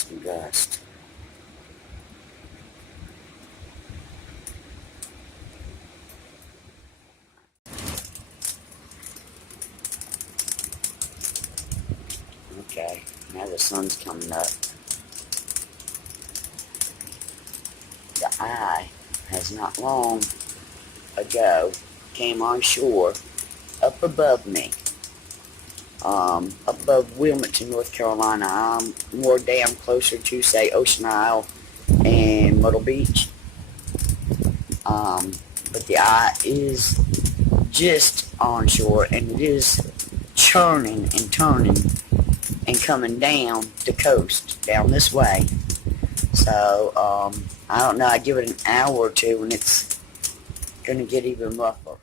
some dust. Okay, now the sun's coming up. The eye has not long ago came on shore up above me. Above Wilmington, North Carolina. I'm more damn closer to, say, Ocean Isle and Myrtle Beach. But the eye is just on shore, and it is churning and turning and coming down the coast, down this way. So, I don't know, I give it an hour or two and it's going to get even rougher.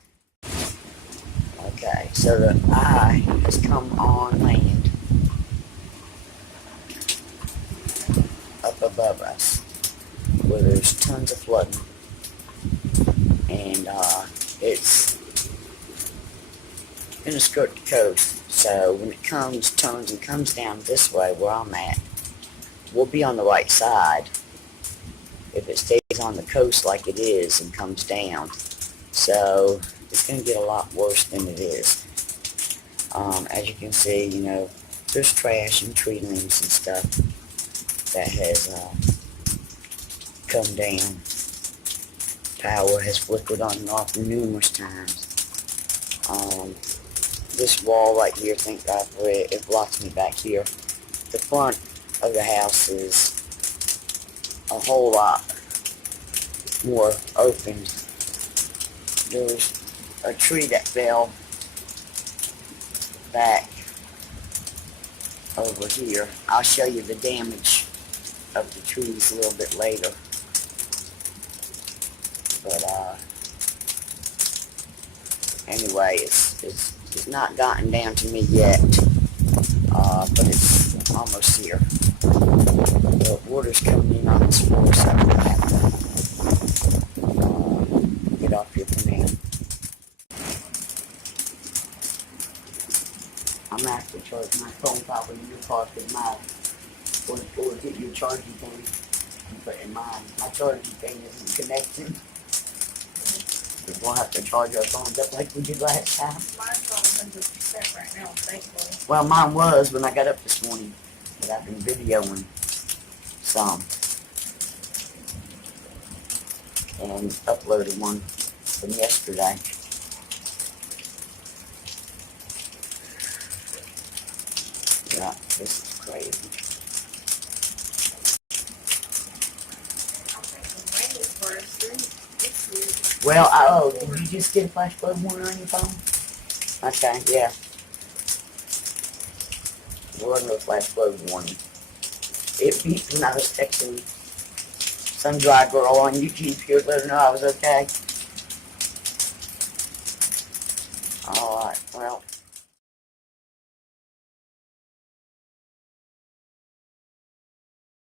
Okay, so the eye has come on land up above us where there's tons of flooding, and it's going to skirt the coast. So when it comes, turns and comes down this way where I'm at, we'll be on the right side if it stays on the coast like it is and comes down. So it's going to get a lot worse than it is. As you can see, you know, there's trash and tree limbs and stuff that has come down. Power has flickered on and off numerous times. This wall right here, thank God for it, it blocks me back here. The front of the house is a whole lot more open. There's a tree that fell back over here. I'll show you the damage of the trees a little bit later. But anyway, it's not gotten down to me yet, but it's almost here. The water's coming in on this floor, so I'm gonna have to get off here for now. I'm gonna have to charge my phone probably in your car because or get your charging thing. But in mine, my charging thing isn't connected. We'll have to charge our phones up like we did last time. Mine's on 100% right now, thankfully. Well, mine was when I got up this morning, but I've been videoing some and uploaded one from yesterday. Yeah, this is crazy. Well, oh, did you just get a flash flood warning on your phone? Okay, yeah. There wasn't no flash flood warning. It beeped when I was texting some dry girl on YouTube here, let her know I was okay. Alright, well.